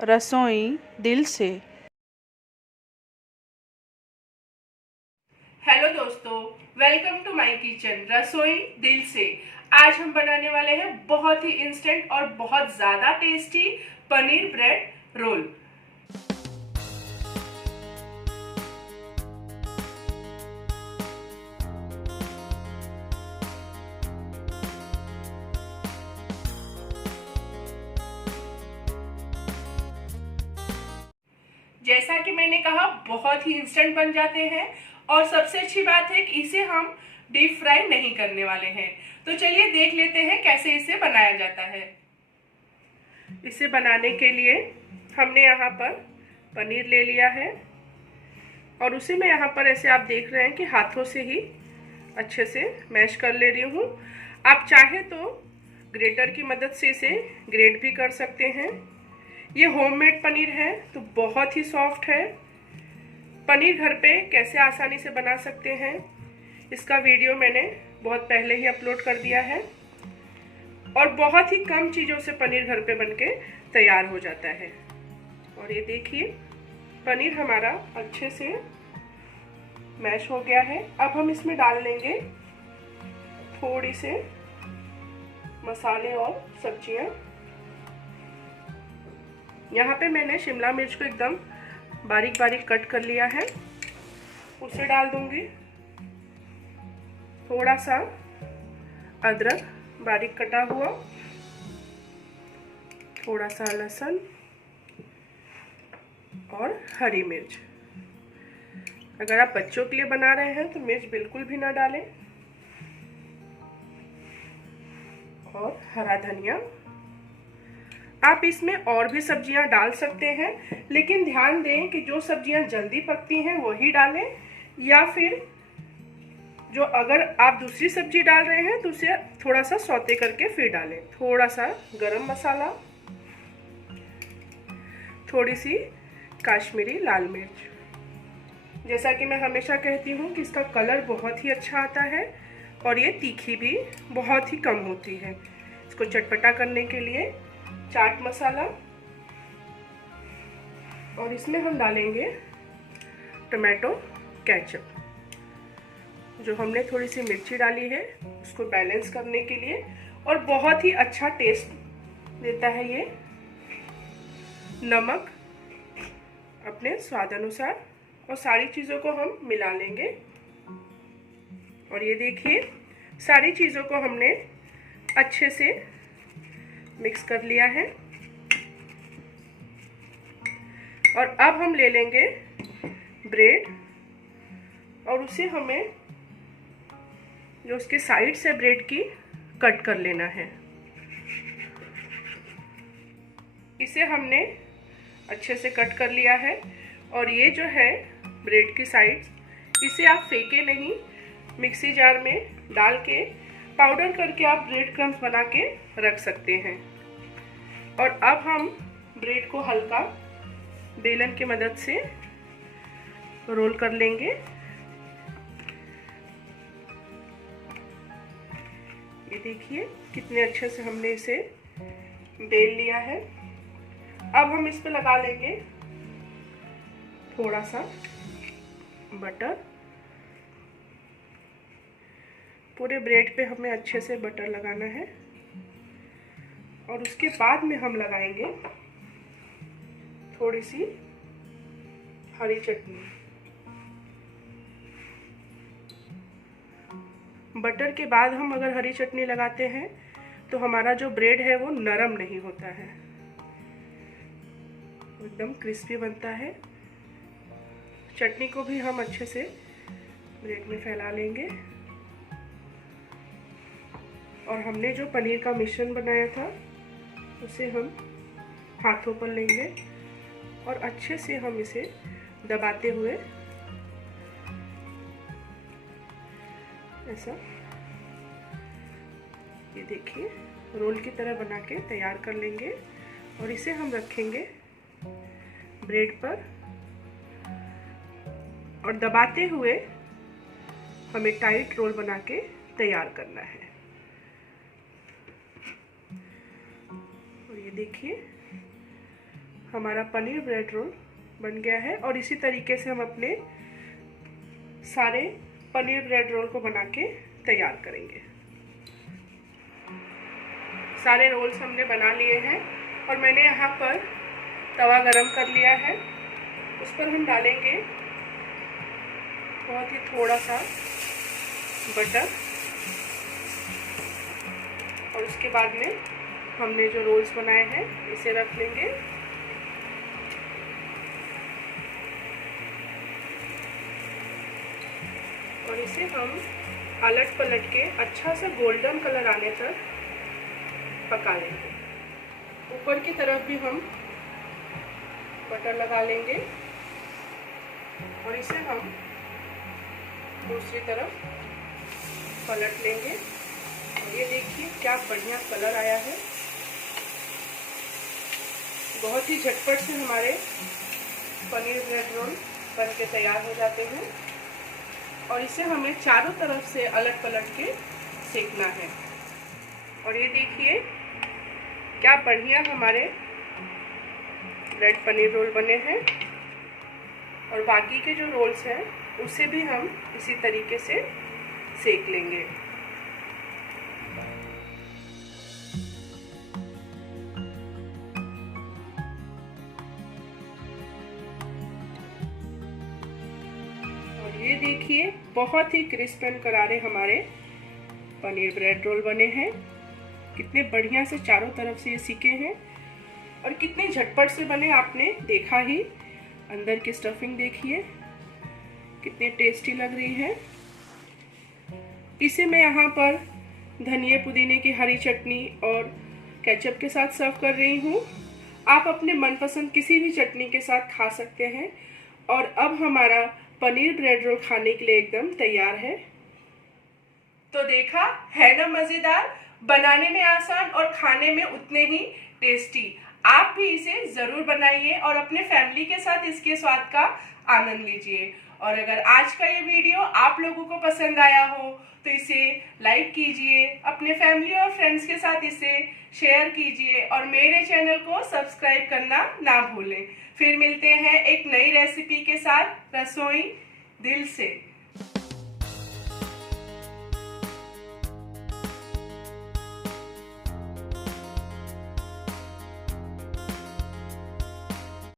रसोई दिल से। हेलो दोस्तों, वेलकम टू माय किचन रसोई दिल से। आज हम बनाने वाले हैं बहुत ही इंस्टेंट और बहुत ज़्यादा टेस्टी पनीर ब्रेड रोल। जैसा कि मैंने कहा, बहुत ही इंस्टेंट बन जाते हैं और सबसे अच्छी बात है कि इसे हम डीप फ्राई नहीं करने वाले हैं। तो चलिए देख लेते हैं कैसे इसे बनाया जाता है। इसे बनाने के लिए हमने यहाँ पर पनीर ले लिया है और उसे मैं यहाँ पर ऐसे आप देख रहे हैं कि हाथों से ही अच्छे से मैश कर ले रही हूँ। आप चाहे तो ग्रेटर की मदद से इसे ग्रेट भी कर सकते हैं। ये होममेड पनीर है तो बहुत ही सॉफ्ट है। पनीर घर पे कैसे आसानी से बना सकते हैं, इसका वीडियो मैंने बहुत पहले ही अपलोड कर दिया है और बहुत ही कम चीज़ों से पनीर घर पे बनके तैयार हो जाता है। और ये देखिए, पनीर हमारा अच्छे से मैश हो गया है। अब हम इसमें डाल लेंगे थोड़ी से मसाले और सब्जियां। यहाँ पे मैंने शिमला मिर्च को एकदम बारीक बारीक कट कर लिया है, उसे डाल दूंगी। थोड़ा सा अदरक बारीक कटा हुआ, थोड़ा सा लहसुन और हरी मिर्च। अगर आप बच्चों के लिए बना रहे हैं तो मिर्च बिल्कुल भी ना डालें। और हरा धनिया। आप इसमें और भी सब्जियां डाल सकते हैं, लेकिन ध्यान दें कि जो सब्जियां जल्दी पकती हैं वही डालें, या फिर जो अगर आप दूसरी सब्जी डाल रहे हैं तो उसे थोड़ा सा सौते करके फिर डालें। थोड़ा सा गरम मसाला, थोड़ी सी काश्मीरी लाल मिर्च। जैसा कि मैं हमेशा कहती हूँ कि इसका कलर बहुत ही अच्छा आता है और ये तीखी भी बहुत ही कम होती है। इसको चटपटा करने के लिए चाट मसाला, और इसमें हम डालेंगे टमाटो केचप। जो हमने थोड़ी सी मिर्ची डाली है उसको बैलेंस करने के लिए, और बहुत ही अच्छा टेस्ट देता है ये। नमक अपने स्वाद अनुसार, और सारी चीज़ों को हम मिला लेंगे। और ये देखिए, सारी चीज़ों को हमने अच्छे से मिक्स कर लिया है। और अब हम ले लेंगे ब्रेड और उसे हमें जो उसके साइड से ब्रेड की कट कर लेना है। इसे हमने अच्छे से कट कर लिया है। और ये जो है ब्रेड की साइड, इसे आप फेंके नहीं, मिक्सी जार में डाल के पाउडर करके आप ब्रेड क्रम्स बना के रख सकते हैं। और अब हम ब्रेड को हल्का बेलन की मदद से रोल कर लेंगे। ये देखिए कितने अच्छे से हमने इसे बेल लिया है। अब हम इस पे लगा लेंगे थोड़ा सा बटर। पूरे ब्रेड पे हमें अच्छे से बटर लगाना है और उसके बाद में हम लगाएंगे थोड़ी सी हरी चटनी। बटर के बाद हम अगर हरी चटनी लगाते हैं तो हमारा जो ब्रेड है वो नरम नहीं होता है, एकदम क्रिस्पी बनता है। चटनी को भी हम अच्छे से ब्रेड में फैला लेंगे। और हमने जो पनीर का मिश्रण बनाया था उसे हम हाथों पर लेंगे और अच्छे से हम इसे दबाते हुए ऐसा, ये देखिए, रोल की तरह बना के तैयार कर लेंगे। और इसे हम रखेंगे ब्रेड पर और दबाते हुए हमें टाइट रोल बना के तैयार करना है। और ये देखिए हमारा पनीर ब्रेड रोल बन गया है और इसी तरीके से हम अपने सारे पनीर ब्रेड रोल को बना के तैयार करेंगे। सारे रोल्स हमने बना लिए हैं और मैंने यहाँ पर तवा गरम कर लिया है। उस पर हम डालेंगे बहुत ही थोड़ा सा बटर और उसके बाद में हमने जो रोल्स बनाए हैं इसे रख लेंगे। और इसे हम अलट पलट के अच्छा सा गोल्डन कलर आने तक पका लेंगे। ऊपर की तरफ भी हम बटर लगा लेंगे और इसे हम दूसरी तरफ पलट लेंगे। और ये देखिए क्या बढ़िया कलर आया है। बहुत ही झटपट से हमारे पनीर ब्रेड रोल बन के तैयार हो जाते हैं और इसे हमें चारों तरफ से अलट पलट के सेकना है। और ये देखिए क्या बढ़िया हमारे ब्रेड पनीर रोल बने हैं। और बाकी के जो रोल्स हैं उसे भी हम इसी तरीके से सेक लेंगे। और ये देखिए बहुत ही क्रिस्प एंड करारे हमारे पनीर ब्रेड रोल बने हैं। कितने बढ़िया से चारों तरफ से ये सीखे हैं और कितने झटपट से बने आपने देखा ही। अंदर की स्टफिंग देखिए कितनी टेस्टी लग रही है। इसे मैं यहाँ पर धनिया पुदीने की हरी चटनी और केचप के साथ सर्व कर रही हूँ। आप अपने मनपसंद किसी भी चटनी के साथ खा सकते हैं। और अब हमारा पनीर ब्रेड रोल खाने के लिए एकदम तैयार है। तो देखा है ना मज़ेदार, बनाने में आसान और खाने में उतने ही टेस्टी। आप भी इसे ज़रूर बनाइए और अपने फैमिली के साथ इसके स्वाद का आनंद लीजिए। और अगर आज का ये वीडियो आप लोगों को पसंद आया हो तो इसे लाइक कीजिए, अपने फैमिली और फ्रेंड्स के साथ इसे शेयर कीजिए और मेरे चैनल को सब्सक्राइब करना ना भूलें। फिर मिलते हैं एक नई रेसिपी के साथ रसोई दिल से।